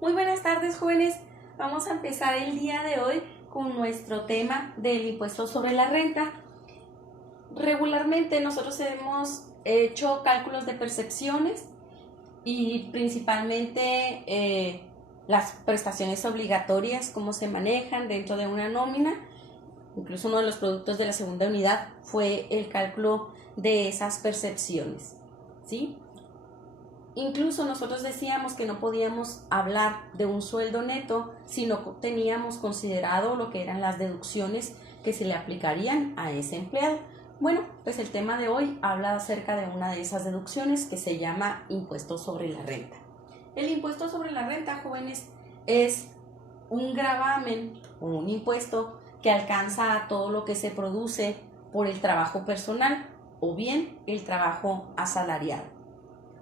Muy buenas tardes, jóvenes. Vamos a empezar el día de hoy con nuestro tema del impuesto sobre la renta. Regularmente nosotros hemos hecho cálculos de percepciones y principalmente las prestaciones obligatorias, cómo se manejan dentro de una nómina. Incluso uno de los productos de la segunda unidad fue el cálculo de esas percepciones, ¿sí? Incluso nosotros decíamos que no podíamos hablar de un sueldo neto si no teníamos considerado lo que eran las deducciones que se le aplicarían a ese empleado. Bueno, pues el tema de hoy habla acerca de una de esas deducciones que se llama impuesto sobre la renta. El impuesto sobre la renta, jóvenes, es un gravamen o un impuesto que alcanza a todo lo que se produce por el trabajo personal o bien el trabajo asalariado.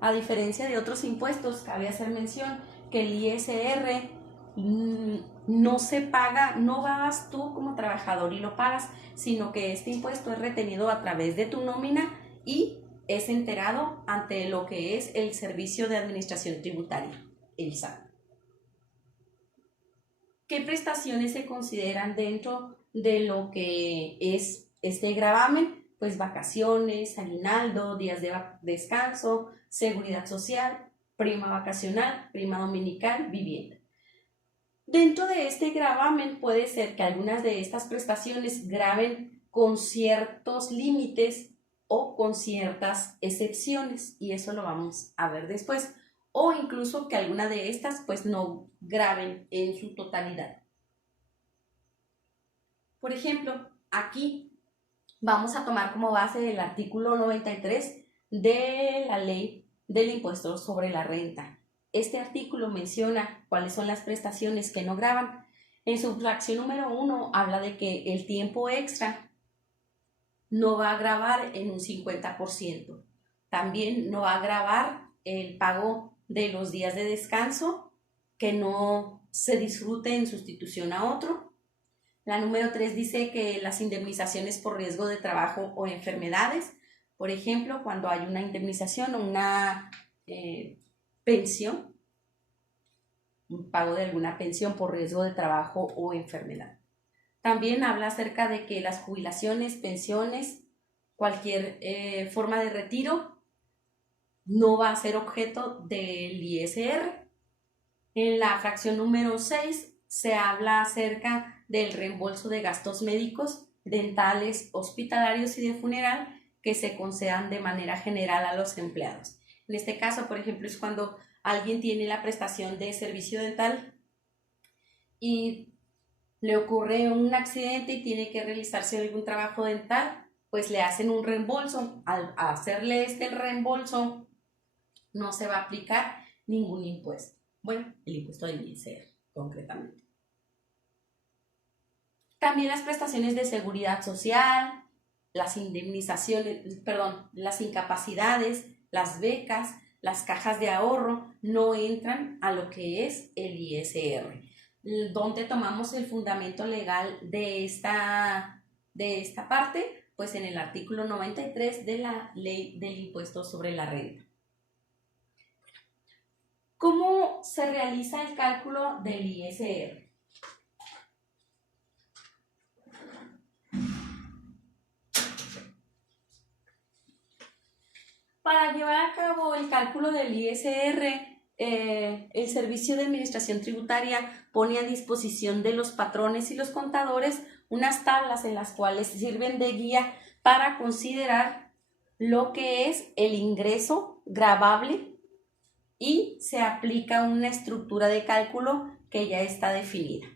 A diferencia de otros impuestos, cabe hacer mención que el ISR no se paga, no vas tú como trabajador y lo pagas, sino que este impuesto es retenido a través de tu nómina y es enterado ante lo que es el Servicio de Administración Tributaria, el SAT. ¿Qué prestaciones se consideran dentro de lo que es este gravamen? Pues vacaciones, aguinaldo, días de descanso, seguridad social, prima vacacional, prima dominical, vivienda. Dentro de este gravamen puede ser que algunas de estas prestaciones graven con ciertos límites o con ciertas excepciones, y eso lo vamos a ver después, o incluso que alguna de estas pues no graven en su totalidad. Por ejemplo, aquí vamos a tomar como base el artículo 93 de la ley del impuesto sobre la renta. Este artículo menciona cuáles son las prestaciones que no gravan. En su fracción número 1 habla de que el tiempo extra no va a gravar en un 50%. También no va a gravar el pago de los días de descanso que no se disfrute en sustitución a otro. La número 3 dice que las indemnizaciones por riesgo de trabajo o enfermedades, por ejemplo, cuando hay una indemnización o una pensión, un pago de alguna pensión por riesgo de trabajo o enfermedad. También habla acerca de que las jubilaciones, pensiones, cualquier forma de retiro no va a ser objeto del ISR. En la fracción número 6 se habla acerca del reembolso de gastos médicos, dentales, hospitalarios y de funeral que se concedan de manera general a los empleados. En este caso, por ejemplo, es cuando alguien tiene la prestación de servicio dental y le ocurre un accidente y tiene que realizarse algún trabajo dental, pues le hacen un reembolso. Al hacerle el reembolso, no se va a aplicar ningún impuesto. Bueno, el impuesto del ISR, concretamente. También las prestaciones de seguridad social, las indemnizaciones, las incapacidades, las becas, las cajas de ahorro no entran a lo que es el ISR. ¿Dónde tomamos el fundamento legal de esta parte? Pues en el artículo 93 de la ley del impuesto sobre la renta. ¿Cómo se realiza el cálculo del ISR? Para llevar a cabo el cálculo del ISR, el Servicio de Administración Tributaria pone a disposición de los patrones y los contadores unas tablas en las cuales sirven de guía para considerar lo que es el ingreso gravable y se aplica una estructura de cálculo que ya está definida.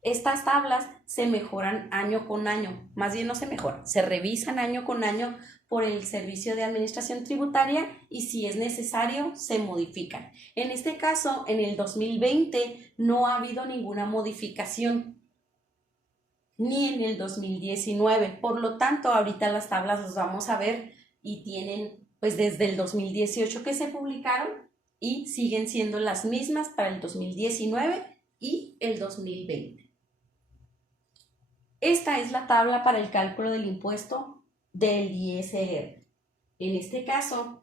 Estas tablas se mejoran año con año, más bien no se mejoran, se revisan año con año por el Servicio de Administración Tributaria y si es necesario se modifican. En este caso, en el 2020 no ha habido ninguna modificación, ni en el 2019, por lo tanto ahorita las tablas las vamos a ver y tienen pues desde el 2018 que se publicaron y siguen siendo las mismas para el 2019 y el 2020. Esta es la tabla para el cálculo del impuesto del ISR. En este caso,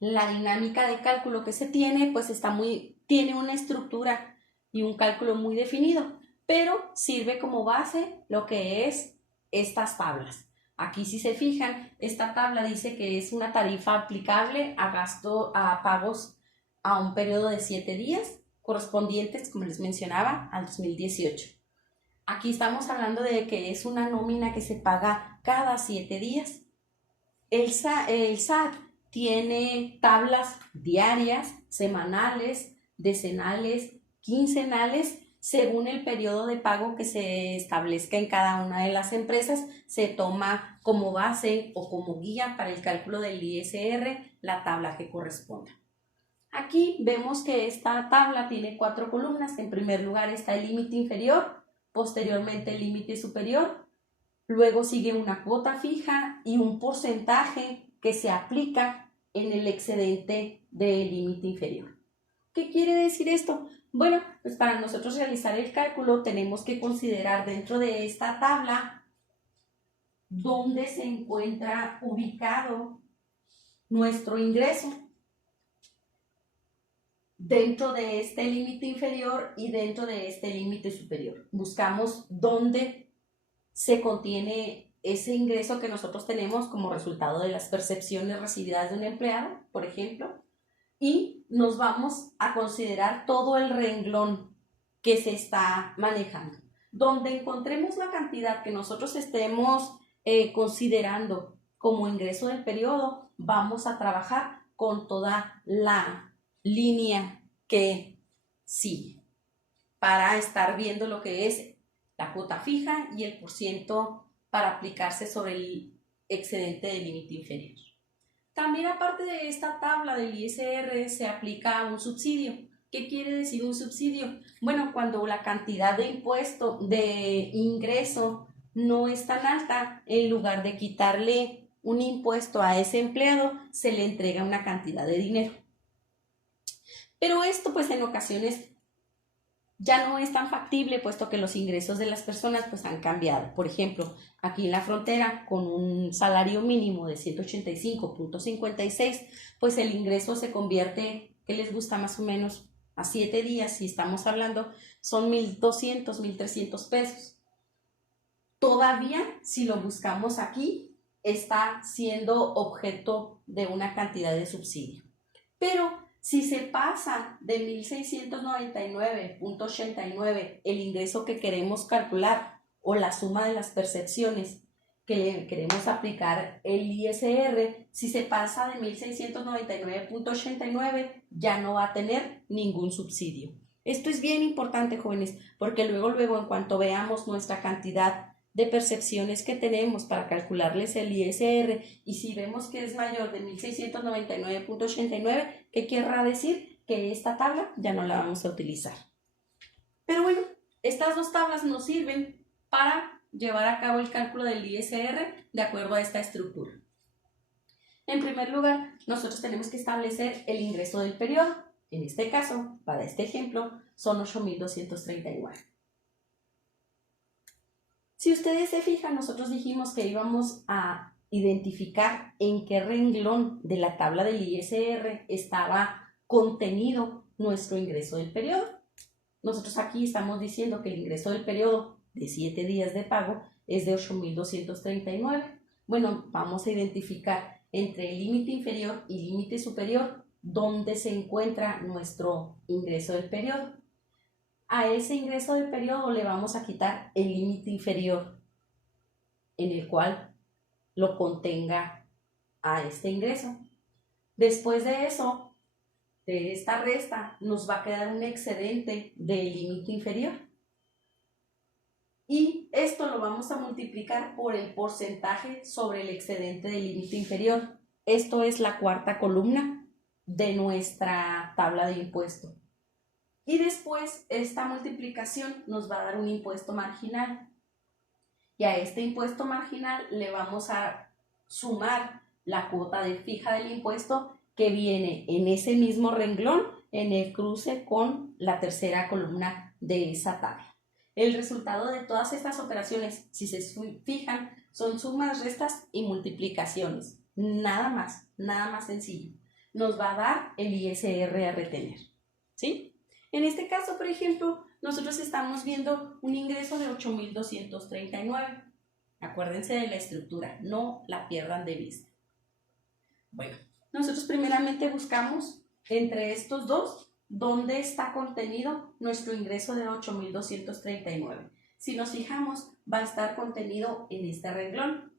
la dinámica de cálculo que se tiene pues está muy tiene una estructura y un cálculo muy definido, pero sirve como base lo que es estas tablas. Aquí, si se fijan, esta tabla dice que es una tarifa aplicable a pagos a un periodo de 7 días, correspondientes, como les mencionaba, al 2018. Aquí estamos hablando de que es una nómina que se paga cada 7 días. El SAT tiene tablas diarias, semanales, decenales, quincenales, según el periodo de pago que se establezca en cada una de las empresas. Se toma como base o como guía para el cálculo del ISR la tabla que corresponda. Aquí vemos que esta tabla tiene 4 columnas. En primer lugar está el límite inferior, posteriormente el límite superior, luego sigue una cuota fija y un porcentaje que se aplica en el excedente del límite inferior. ¿Qué quiere decir esto? Bueno, pues para nosotros realizar el cálculo tenemos que considerar dentro de esta tabla dónde se encuentra ubicado nuestro ingreso dentro de este límite inferior y dentro de este límite superior. Buscamos dónde se contiene ese ingreso que nosotros tenemos como resultado de las percepciones recibidas de un empleado, por ejemplo, y nos vamos a considerar todo el renglón que se está manejando. Donde encontremos la cantidad que nosotros estemos considerando como ingreso del periodo, vamos a trabajar con toda la línea que sigue para estar viendo lo que es la cuota fija y el porciento para aplicarse sobre el excedente del límite inferior. También, aparte de esta tabla del ISR, se aplica un subsidio. ¿Qué quiere decir un subsidio? Bueno, cuando la cantidad de impuesto de ingreso no es tan alta, en lugar de quitarle un impuesto a ese empleado, se le entrega una cantidad de dinero. Pero esto, pues, en ocasiones ya no es tan factible, puesto que los ingresos de las personas pues han cambiado. Por ejemplo, aquí en la frontera, con un salario mínimo de 185.56, pues el ingreso se convierte, ¿qué les gusta más o menos? A 7 días, si estamos hablando, son 1,200, 1,300 pesos. Todavía, si lo buscamos aquí, está siendo objeto de una cantidad de subsidio. Pero si se pasa de 1,699.89 el ingreso que queremos calcular o la suma de las percepciones que queremos aplicar el ISR, si se pasa de 1,699.89 ya no va a tener ningún subsidio. Esto es bien importante, jóvenes, porque luego en cuanto veamos nuestra cantidad de percepciones que tenemos para calcularles el ISR, y si vemos que es mayor de 1,699.89, ¿qué querrá decir? Que esta tabla ya no la vamos a utilizar. Pero bueno, estas dos tablas nos sirven para llevar a cabo el cálculo del ISR de acuerdo a esta estructura. En primer lugar, nosotros tenemos que establecer el ingreso del periodo. En este caso, para este ejemplo, son 8,239. Si ustedes se fijan, nosotros dijimos que íbamos a identificar en qué renglón de la tabla del ISR estaba contenido nuestro ingreso del periodo. Nosotros aquí estamos diciendo que el ingreso del periodo de 7 días de pago es de 8,239. Bueno, vamos a identificar entre el límite inferior y límite superior dónde se encuentra nuestro ingreso del periodo. A ese ingreso del periodo le vamos a quitar el límite inferior en el cual lo contenga a este ingreso. Después de eso, de esta resta, nos va a quedar un excedente del límite inferior. Y esto lo vamos a multiplicar por el porcentaje sobre el excedente del límite inferior. Esto es la cuarta columna de nuestra tabla de impuesto. Y después esta multiplicación nos va a dar un impuesto marginal. Y a este impuesto marginal le vamos a sumar la cuota de fija del impuesto que viene en ese mismo renglón, en el cruce con la tercera columna de esa tabla. El resultado de todas estas operaciones, si se fijan, son sumas, restas y multiplicaciones. Nada más sencillo. Nos va a dar el ISR a retener. ¿Sí? En este caso, por ejemplo, nosotros estamos viendo un ingreso de 8,239. Acuérdense de la estructura, no la pierdan de vista. Bueno, nosotros primeramente buscamos entre estos dos dónde está contenido nuestro ingreso de 8,239. Si nos fijamos, va a estar contenido en este renglón.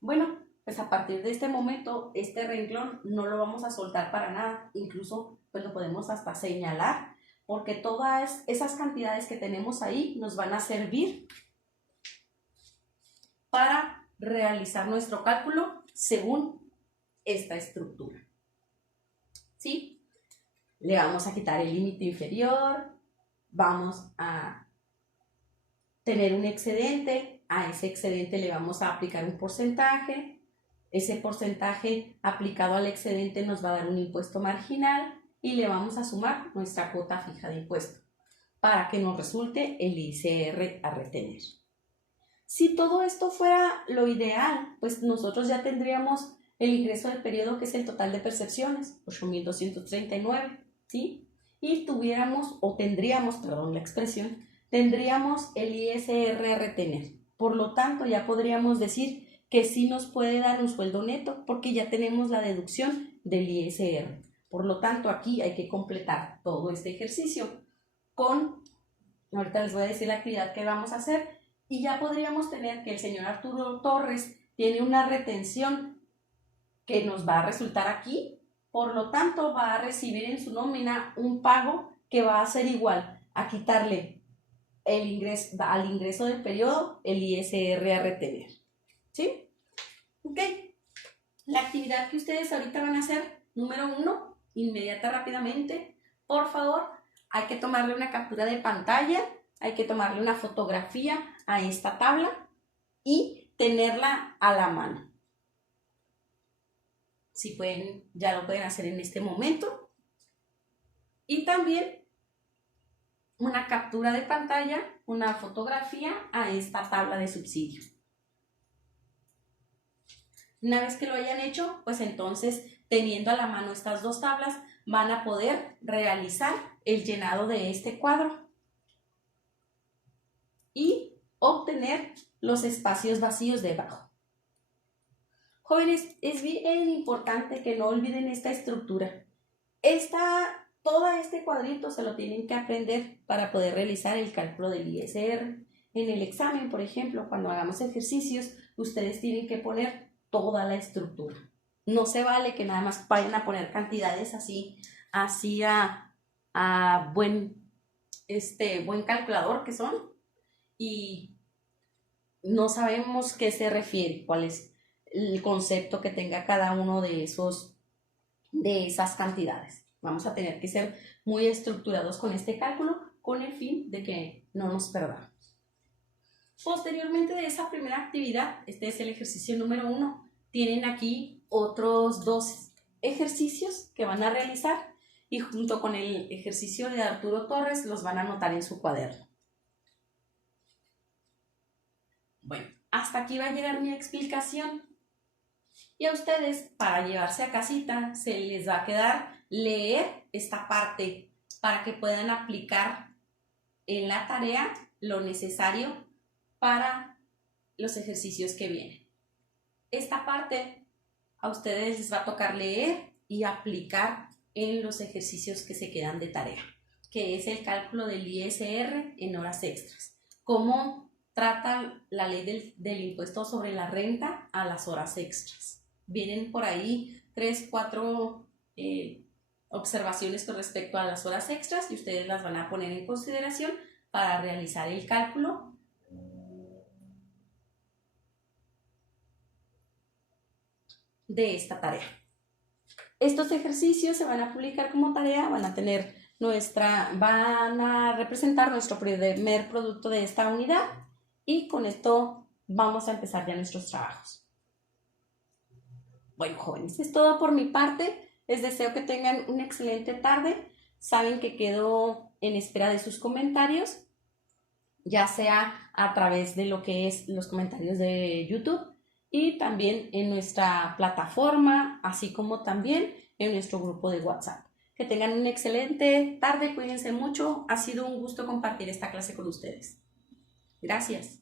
Bueno, pues a partir de este momento, este renglón no lo vamos a soltar para nada. Incluso pues lo podemos hasta señalar, porque todas esas cantidades que tenemos ahí nos van a servir para realizar nuestro cálculo según esta estructura. ¿Sí? Le vamos a quitar el límite inferior, vamos a tener un excedente, a ese excedente le vamos a aplicar un porcentaje, ese porcentaje aplicado al excedente nos va a dar un impuesto marginal y le vamos a sumar nuestra cuota fija de impuesto para que nos resulte el ISR a retener. Si todo esto fuera lo ideal, pues nosotros ya tendríamos el ingreso del periodo, que es el total de percepciones, 8,239, ¿sí? Y tendríamos el ISR a retener. Por lo tanto, ya podríamos decir que sí nos puede dar un sueldo neto porque ya tenemos la deducción del ISR. Por lo tanto, aquí hay que completar todo este ejercicio ahorita les voy a decir la actividad que vamos a hacer, y ya podríamos tener que el señor Arturo Torres tiene una retención que nos va a resultar aquí, por lo tanto va a recibir en su nómina un pago que va a ser igual a quitarle al ingreso del periodo el ISR a retener. ¿Sí? Ok. La actividad que ustedes ahorita van a hacer, número 1, inmediata, rápidamente, por favor, hay que tomarle una captura de pantalla, hay que tomarle una fotografía a esta tabla y tenerla a la mano. Si pueden, ya lo pueden hacer en este momento. Y también una captura de pantalla, una fotografía a esta tabla de subsidio. Una vez que lo hayan hecho, pues entonces, teniendo a la mano estas dos tablas, van a poder realizar el llenado de este cuadro y obtener los espacios vacíos debajo. Jóvenes, es bien importante que no olviden esta estructura. Todo este cuadrito se lo tienen que aprender para poder realizar el cálculo del ISR. En el examen, por ejemplo, cuando hagamos ejercicios, ustedes tienen que poner toda la estructura. No se vale que nada más vayan a poner cantidades así a buen calculador que son, y no sabemos qué se refiere, cuál es el concepto que tenga cada uno de esas cantidades. Vamos a tener que ser muy estructurados con este cálculo con el fin de que no nos perdamos. Posteriormente de esa primera actividad, este es el ejercicio número 1, tienen aquí otros 2 ejercicios que van a realizar y junto con el ejercicio de Arturo Torres los van a anotar en su cuaderno. Bueno, hasta aquí va a llegar mi explicación. Y a ustedes, para llevarse a casita, se les va a quedar leer esta parte para que puedan aplicar en la tarea lo necesario para los ejercicios que vienen. Esta parte a ustedes les va a tocar leer y aplicar en los ejercicios que se quedan de tarea, que es el cálculo del ISR en horas extras. Cómo trata la ley del impuesto sobre la renta a las horas extras. Vienen por ahí 3, 4 observaciones con respecto a las horas extras y ustedes las van a poner en consideración para realizar el cálculo de esta tarea. Estos ejercicios se van a publicar como tarea, van a representar nuestro primer producto de esta unidad y con esto vamos a empezar ya nuestros trabajos. Bueno, jóvenes, es todo por mi parte. Les deseo que tengan una excelente tarde. Saben que quedo en espera de sus comentarios, ya sea a través de lo que es los comentarios de YouTube y también en nuestra plataforma, así como también en nuestro grupo de WhatsApp. Que tengan una excelente tarde, cuídense mucho. Ha sido un gusto compartir esta clase con ustedes. Gracias.